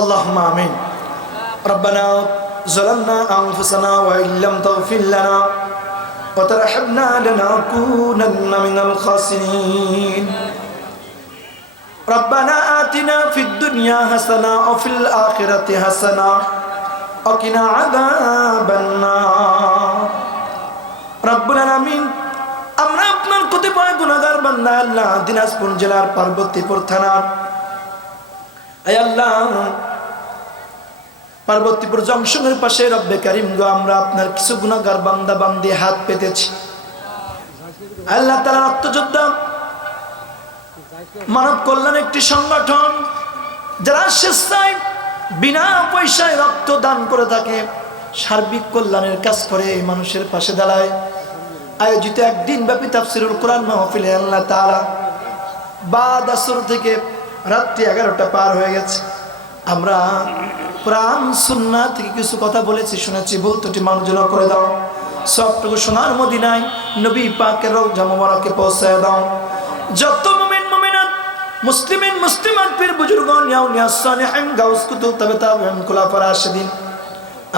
اللهم آمين. ربنا ظلمنا أنفسنا وإن لم تغفر لنا وترحمنا لنكونن من الخاسرين. ربنا آتنا في الدنيا حسنة وفي الآخرة حسنة وقنا عذاب النار. رب العالمين, আমরা আপনার কতিপয় গুনাহগার বান্দা আল্লাহ, দিনাজপুর জেলার পার্বতীপুর থানার আল্লাহ পার্বতীপুর জংশনের পাশে রব্বে কারিম গো, আমরা আপনার কিছু গুনাহগার বান্দা বান্দি হাত পেতেছি। আল্লাহ তাআলা রক্তযোদ্ধা মানব কল্যাণ একটি সংগঠন, যারা স্বেচ্ছায় বিনা পয়সায় রক্ত দান করে থাকে, সার্বিক কল্যাণের কাজ করে, মানুষের পাশে দাঁড়ায়, আয়োজিত একদিন ব্যাপী তাফসীরুল কোরআন মাহফিলে আল্লাহ তাআলা বাদ আসর থেকে রাত্রি 11টা পার হয়ে গেছে। আমরা কোরআন সুন্নাহ থেকে কিছু কথা বলেছি, শুনেছি, ভুলত্রুটি মার্জনা করে দাও। সবটুকু সোনার মদিনায় নবী পাকের রওজা মোবারকে পৌঁছায় দাও। যত মুমিন মুমিনাত, মুসলিমিন মুসলিমাত, পীর বুজুর্গন, আউলিয়া সালেহিন, গাউস কুতুব, তাবেঈন, খুলাফা রাশিদিন,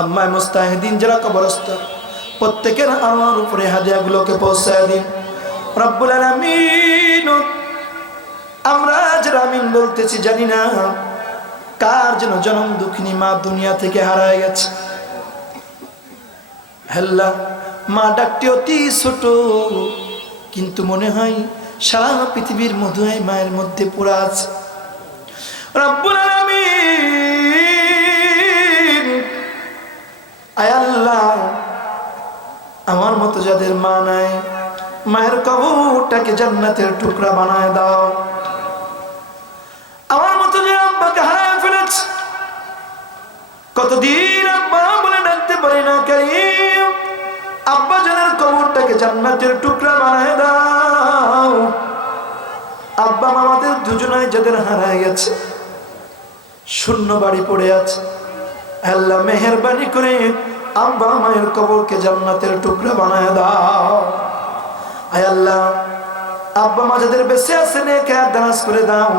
আম্মায়ে মুস্তাহিদিন যারা কবরস্থ, প্রত্যেকের আমার উপরে হাদিয়াগুলোকে পৌঁছায় দিন রব্বুল আলামিন। আমরা যারা আমিন বলতেছি জানি না কার যেন জনম দুঃখিনী মা দুনিয়া থেকে হারায় গেছে। আল্লাহ, মা ডাকটি অতি ছোট, কিন্তু মনে হয় সারা পৃথিবীর মধু মায়ের মধ্যে পুরা আছে। রব্বুল আলামিন, আয় আল্লাহ, আমার মতো যাদের মা নাই, মায়ের কবরটাকে জান্নাতের টুকরা বানায় দাও। আমার মতো যে আব্বাকে হারায় ফেলেছে, কতদিন আব্বা বলে ডাকতে পারি না, কারীম আব্বা জানের কবরটাকে জান্নাতের টুকরা বানায় দাও। আব্বা মামাদের দুজনায় যাদের হারায় গেছে, শূন্য বাড়ি পড়ে আছে, আল্লাহ মেহেরবানি করে আব্বা মায়ের কবরকে জান্নাতের টুকরা বানায় দাও। আয় আল্লাহ, আব্বা মা যাদের বেঁচে আছে নেক হায়াত দারাজ করে দাও।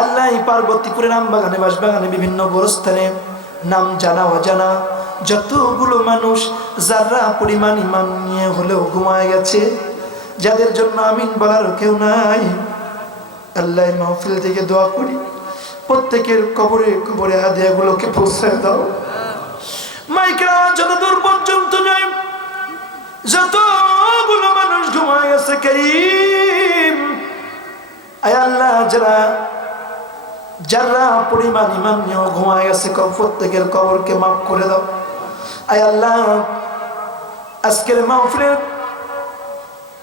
আল্লাহ, এই পার্বতীপুরে আমবাগানে, বাঁশবাগানে, বিভিন্ন গোরস্থানে নাম জানা অজানা যতগুলো মানুষ যারা পরিমাণ ইমান নিয়ে হলেও ঘুমায় গেছে, যাদের জন্য আমিন বলার কেউ নাই, আল্লাহ মাহফিল থেকে দোয়া করি প্রত্যেকের কবরে কবরে হাদিয়াগুলোকে পৌঁছায় দাও। মাইকেরা যত দূর পর্যন্ত যায়, যতগুলো মানুষ ঘুমায় গেছে, কারীম আয় আল্লাহ, যারা পরিমাণ ইমান নিয়েও ঘুমায় গেছে, প্রত্যেকের কবরকে মাফ করে দাও। আয় আল্লাহ, আজকের মাহফিলের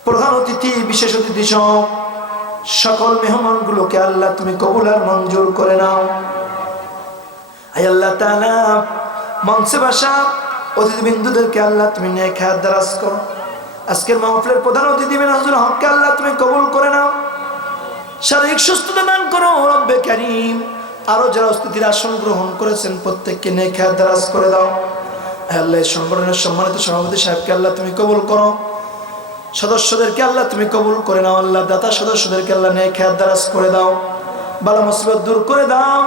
প্রধান অতিথি, বিশেষ অতিথি সহ সকল মেহমানগুলোকে আল্লাহ তুমি কবুল আর মঞ্জুর করে নাও। আয় আল্লাহ তাআলা, মঞ্চে বসা অতিথিবৃন্দদেরকে আল্লাহ তুমি নেক হায়াত দারাজ করো। আজকের মাহফিলের প্রধান অতিথি মিনহাজুল হককে আল্লাহ তুমি কবুল করে নাও, শারীরিক সুস্থতা দান করো রব্বে কারীম। আরো যারা অতিথির আসন গ্রহণ করেছেন প্রত্যেককে নেক হায়াত দারাজ করে দাও। আল্লাহ, সংগঠনের সম্মানিত সভাপতি সাহেবকে আল্লাহ তুমি কবুল করো, সদস্যদেরকে আল্লাহ তুমি কবুল করে নাও। আল্লাহ, দাতা সদস্যদেরকে আল্লাহ নেক হায়াত দারাজ করে দাও, বালা মুসিবত দূর করে দাও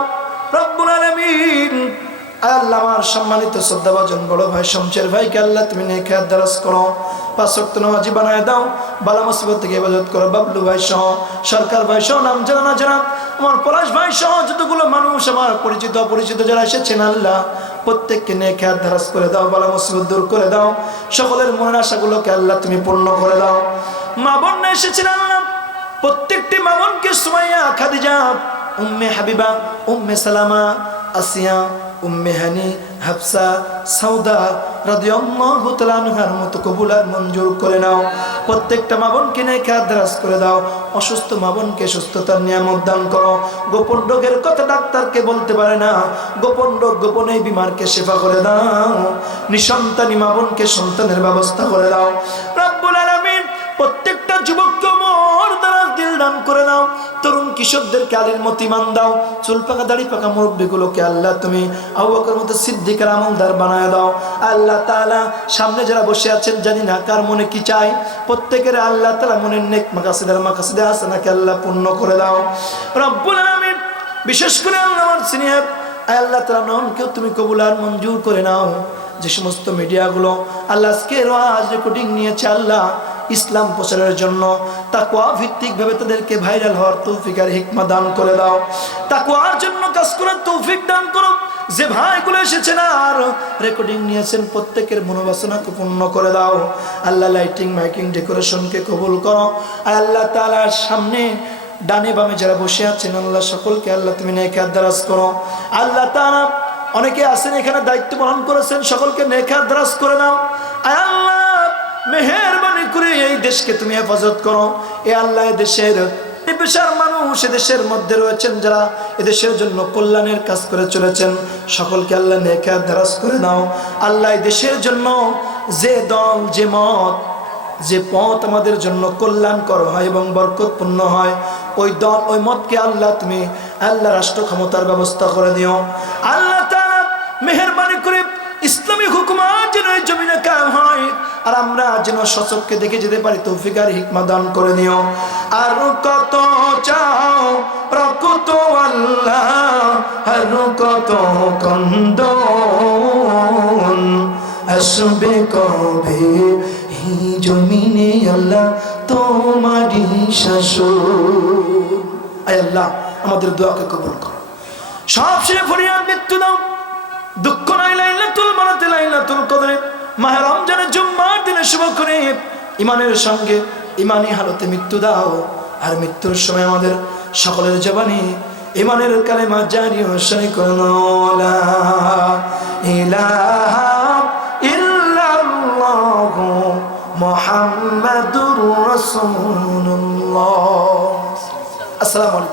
রব্বুল আলামিন। আল্লাহ, আমার সম্মানিত শ্রদ্ধাভাজন বড় ভাই শমশের ভাইকে আল্লাহ তুমি নেক হায়াত দারাজ করো, 5 ওয়াক্ত নামাজি বানায় দাও, বালা মুসিবত থেকে হেফাজত করো। বাবলু ভাই সহ, সরকার ভাই সহ, নাম জানা না জানা আমার পলাশ ভাই সহ যতগুলো মানুষ আমার পরিচিত অপরিচিত যারা এসেছেন, আল্লাহ প্রত্যেককে নেক হায়াত দারাজ করে দাও, বালা মুসিবত দূর করে দাও। সকলের মনের আশাগুলোকে আল্লাহ তুমি পূর্ণ করে দাও। মা বোন এসেছেন আল্লাহ, প্রত্যেকটি মা বোনকে সুমাইয়া, খাদিজা, উম্মে হাবিবা, উম্মে সালামা, আসিয়া, উম্মে হানি, হাফসা, সাউদা রাদিয়াল্লাহু তাআলা আনহার মতো কবুল আর মঞ্জুর করে নাও। প্রত্যেকটা মা বোনকে নেক হায়াত দারাজ করে দাও। অসুস্থ মা বোনকে সুস্থতার নিয়ামত দান করো। গোপন রোগের কথা ডাক্তারকে বলতে পারে না, গোপন রোগ গোপনেই বিমারকে শিফা করে দাও। নিঃসন্তানী মা বোনকে সন্তানের ব্যবস্থা করে দাও রব্বুল আলামিন। প্রত্যেকটা যুবককে মোর দ্বারা দিল দান করে দাও। তরুণ কিশোরদেরকে আলীর মতো ঈমান দাও। চুল পাকা দাড়ি পাকা মুরব্বীগুলোকে আল্লাহ তুমি আবু বকর মতো সিদ্দিকের আমলদার বানায় দাও। আল্লাহ তাআলা, সামনে যারা বসে আছেন জানি না কার মনে কি চাই, প্রত্যেকের আল্লাহ তাআলা মনের নেক মাকাসিদে হাসানাকে আল্লাহ পূর্ণ করে দাও রব্বুল আলামিন। বিশেষ করে আল্লাহ আমার সিনিয়র আয় আল্লাহ তাআলা ননকেও তুমি কবুল আর মঞ্জুর করে নাও। যে সমস্ত মিডিয়াগুলো আল্লাহ আজকের ওয়াজ রেকর্ডিং নিয়েছে আল্লাহ ইসলাম প্রচারের জন্য, তাকওয়া ভিত্তিক ভাবে তাদেরকে ভাইরাল হওয়ার তৌফিক আর হিকমত দান করে দাও। তাকওয়ার জন্য কাজ করার তৌফিক দান করো। যে ভাইগুলো এসেছেন আর রেকর্ডিং নিয়েছেন প্রত্যেকের মনোবাসনাকে পূর্ণ করে দাও। আল্লাহ লাইটিং মাইকিং ডেকোরেশনকে কবুল করো। আর আল্লাহ তাআলার সামনে ডানে বামে যারা বসে আছেন আল্লাহ সকলকে আল্লাহ তুমি নেক দারাজ করো। আল্লাহ তাআলা অনেকে আছেন এখানে দায়িত্ব পালন করেছেন, সকলকে নেক দারাজ করে নাও। আয় আল্লাহ মেহেরবানি করে এই দেশকে তুমি হেফাজত করো। এ আল্লাহ দেশের পেশার মানুষ এদেশের মধ্যে রয়েছেন যারা এদেশের জন্য কল্যাণের কাজ করে চলেছেন, সকলকে আল্লাহ নেক দারাজ করে নাও। আল্লাহ দেশের জন্য যে দল যে মত যে পথ আমাদের জন্য কল্যাণকর হয় এবং বরকতপূর্ণ হয়, ওই দল ওই মতকে আল্লাহ তুমি আল্লাহ রাষ্ট্র ক্ষমতার ব্যবস্থা করে দিও। আল্লাহ তাআলা মেহেরবানি করে ইসলামী হুকুমত যেন এই জমিনে কায়েম হয় আর আমরা যেন সচক্ষে দেখে যেতে পারি তৌফিক আর হিকমত দান করে দিও। আর কত চাও প্রকৃত আল্লাহ, আর কত কন্দন আসবে কবে এই জমিনে আল্লাহ তোমারই শাসন। আয় আল্লাহ আমাদের দোয়াকে কবুল করো। সব শেষে ফরিয়াদ মৃত্যু দাও। দুঃখ নাই লাইলাতুল বারাতে লাইলাতুল কদরে মাহে রমজানের জুম্মার দিনে শুভ করে ইমানের সঙ্গে ইমানি হালতে মৃত্যু দাও। আর মৃত্যুর সময় আমাদের সকলের জবানে ইমানের কালেমা জারি ও শরী করো। লা ইলাহা ইল্লাল্লাহু মুহাম্মাদুর রাসূলুল্লাহ। আসসালামু আলাইকুম।